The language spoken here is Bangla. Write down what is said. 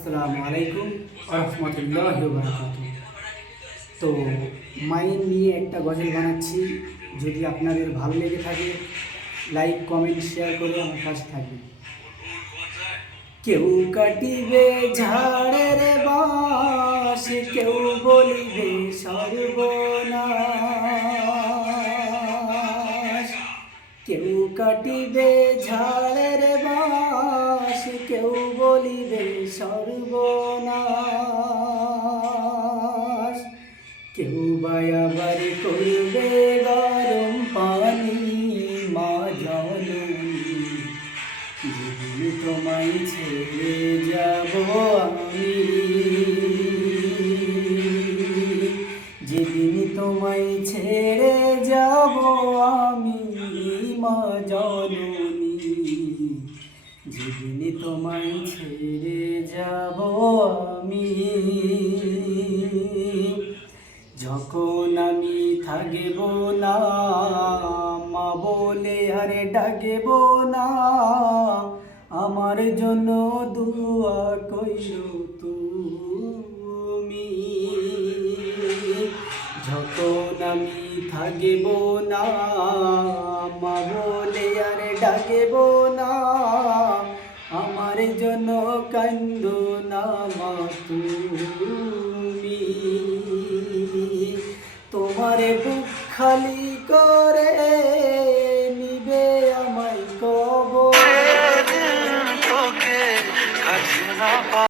আসসালামু আলাইকুম রহমতুল্লাহি ওয়া বারাকাতুহু। তো মাইন নিয়ে একটা গজল বানাচ্ছি। যদি আপনাদের ভালো লেগে থাকে লাইক কমেন্ট শেয়ার করে আমার পাশে থাকবেন। কেউ কাটিবে ঝাড়ের বাঁশ, কেউ বলিবে সর্বনাশ। কেউ কাটিবে ঝাড়ের বাঁশ, কেউ বলিবে সর্বনাশ। কেউ বায়াবার করবে গরম পানি, মা জননী যেদিন তোমায় ছেড়ে যাব আমি, যেদিন তোমায় ছেড়ে যাব আমি, মা জননী যেদিন তোমায় ছেড়ে যাব আমি। যখন আমি থাকব না, মা বলে আর ডাকব না, আমার জন্য দুয়া কইরো তুমি। যখন আমি থাকব না, মা বলে আর ডাকব না, আমার জন্য কান্দো না মা তুমি। তোমার বুক খালি করে